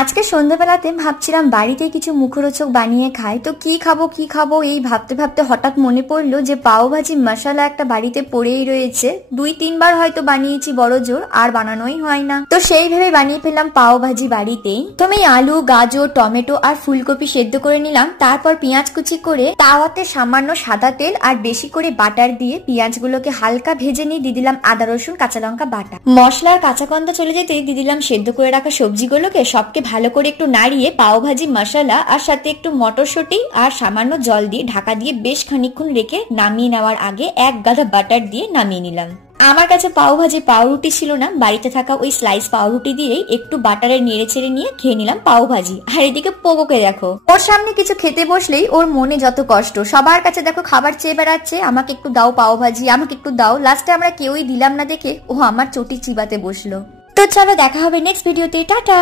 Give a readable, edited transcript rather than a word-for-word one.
আজকে সন্ধ্যাবেলাতে ভাবছিলাম বাড়িতে কিছু মুখরোচক বানিয়ে খাই, তো কি খাবো এই ভাবতে ভাবতে হঠাৎ মনে পড়লো যে পাও ভাজি মশলা একটা বাড়িতে পড়েই রয়েছে। 2-3 বার হয়তো বানিয়েছি বড় জোর, আর বানানোই হয় না। তো সেই ভেবে বানিয়ে ফেললাম পাও ভাজি বাড়িতেই। প্রথমে আলু, গাজর, টমেটো আর ফুলকপি সেদ্ধ করে নিলাম। তারপর পেঁয়াজ কুচি করে তাওয়াতে সামান্য সাদা তেল আর বেশি করে বাটার দিয়ে পেঁয়াজগুলোকে হালকা ভেজে নিয়ে দিয়ে দিলাম আদা, রসুন, কাঁচা লঙ্কা বাটা। মশলার কাঁচা গন্ধ চলে যেতে দিয়ে দিলাম সেদ্ধ করে রাখা সবজিগুলোকে। সবকে ভালো করে একটু নাড়িয়ে পাও ভাজি মশলা আর সাথে একটু মটরশুঁটি আর সামান্য জল দিয়ে ঢাকা দিয়ে বেশ খানিকক্ষণ রেখে নামিয়ে নেওয়ার আগে এক গাদা বাটার দিয়ে নামিয়ে নিলাম। আমার কাছে পাও ভাজি পাউরুটি ছিল না, বাড়িতে থাকা ওই স্লাইস পাউরুটি দিয়েই একটু বাটারে নেড়ে ছেড়ে নিয়ে খেয়ে নিলাম পাও ভাজি। আর এদিকে পোগোকে দেখো, ওর সামনে কিছু খেতে বসলেই ওর মনে যত কষ্ট। সবার কাছে দেখো খাবার চেয়ে বেড়াচ্ছে, আমাকে একটু দাও পাও ভাজি, আমাকে একটু দাও। লাস্টে আমরা কেউই দিলাম না দেখে ও আমার চটি চিবাতে বসলো। তো চলো দেখা হবে নেক্সট ভিডিওতে, টাটা।